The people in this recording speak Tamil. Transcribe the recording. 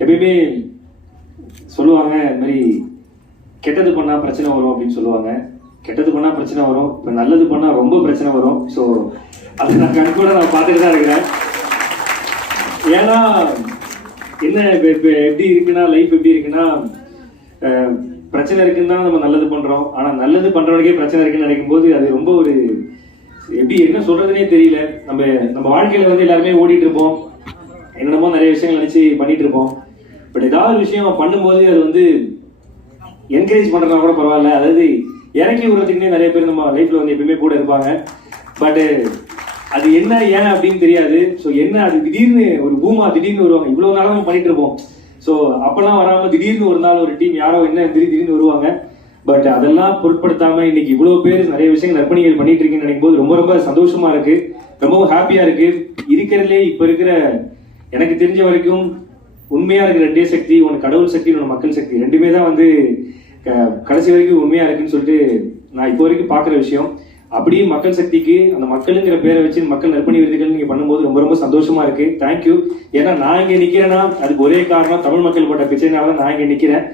எப்பயுமே சொல்லுவாங்க இந்த மாதிரி கெட்டது பண்ணா பிரச்சனை வரும் அப்படின்னு சொல்லுவாங்க. கெட்டது பண்ணா பிரச்சனை வரும், இப்போ நல்லது பண்ணா ரொம்ப பிரச்சனை வரும். ஸோ அது நான் கண்கூட நான் பார்த்துட்டு தான் இருக்கிறேன். ஏன்னா என்ன இப்போ எப்படி இருக்குன்னா, லைஃப் எப்படி இருக்குன்னா, பிரச்சனை இருக்குன்னு தான் நம்ம நல்லது பண்றோம். ஆனா நல்லது பண்றவனுக்கே பிரச்சனை இருக்குன்னு நினைக்கும் போது அது ரொம்ப ஒரு எப்படி என்ன சொல்றதுனே தெரியல. நம்ம வாழ்க்கையில வந்து எல்லாருமே ஓடிட்டு இருப்போம், என்னென்னமோ நிறைய விஷயங்கள் நினைச்சு பண்ணிட்டு இருப்போம். பட் ஏதாவது ஒரு விஷயம் பண்ணும்போது அது வந்து என்கரேஜ் பண்றதுனா கூட பரவாயில்ல, அதாவது இறக்கி விடுறதுக்குன்னே நிறைய பேர் நம்ம லைஃப்ல வந்து எப்பயுமே கூட இருப்பாங்க. பட் அது என்ன ஏன் அப்படின்னு தெரியாது. ஸோ என்ன அது திடீர்னு ஒரு பூமா திடீர்னு வருவாங்க. இவ்வளவு நாளும் நம்ம பண்ணிட்டு இருப்போம். ஸோ அப்பெல்லாம் வராம திடீர்னு ஒரு நாள் ஒரு டீம் யாரோ என்ன திடீர்னு வருவாங்க. பட் அதெல்லாம் பொருட்படுத்தாம இன்னைக்கு இவ்வளவு பேர் நிறைய விஷயங்கள் நற்பணிகள் பண்ணிட்டு இருக்கீங்கன்னு நினைக்கும் போது ரொம்ப ரொம்ப சந்தோஷமா இருக்கு, ரொம்பவும் ஹாப்பியா இருக்கு. இருக்கிறதுலே இப்ப இருக்கிற எனக்கு தெரிஞ்ச வரைக்கும் உண்மையா இருக்கிற ரெண்டே சக்தி, ஒன்று கடவுள் சக்தி, ஒன்று மக்கள் சக்தி. ரெண்டுமே தான் வந்து கடைசி வரைக்கும் உண்மையா இருக்குன்னு சொல்லிட்டு நான் இப்போ வரைக்கும் பாக்குற விஷயம். அப்படியே மக்கள் சக்திக்கு அந்த மக்களுங்கிற பேரை வச்சு மக்கள் நற்பணி விருதுகள் நீங்க பண்ணும்போது ரொம்ப ரொம்ப சந்தோஷமா இருக்கு. தேங்க்யூ. ஏன்னா நான் இங்க நிக்கிறேன்னா அதுக்கு ஒரே காரணம் தமிழ் மக்கள் பட்ட பிரச்சனைனால நான் இங்க நிக்கிறேன்.